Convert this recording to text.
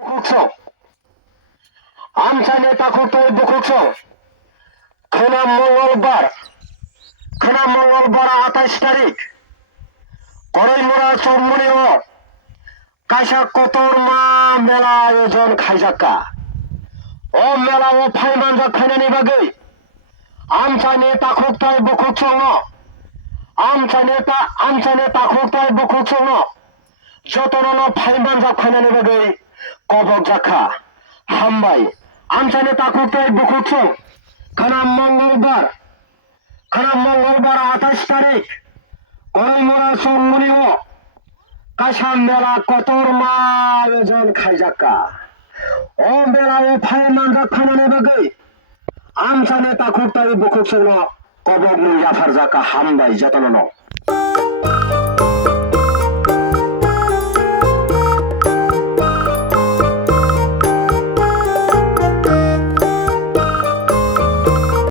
Bukukso. Amsane takutoy bukukso. Kena Mongolbar 28 তারিখ করইমোড়া চৌমুনিও কাশা কতর মা মেলা আয়োজন খাইজাক্কা ও মেলা ও ফাইমানজা খাইনানি বাগৈ আমসানে তাকুকতাই বকুকসং আমসানে তাকুকতাই বকুকসং যতননো ফাইমানজা খাইনানি বাগৈ কবক জাখা হামবাই আমসানে তাকুকতাই বকুকসং খানা মঙ্গলবার 28 তারিখ করইমোড়া চৌমুনিও কাশা মেলা কতর মা আয়োজন খাইজাক্কা ও মেলা ও ফাইমানজা খাইনানি বাগৈ আমসানে তাকুকতাই বকুকসং কবক মুই জাফার জাকা হামবাই যতননো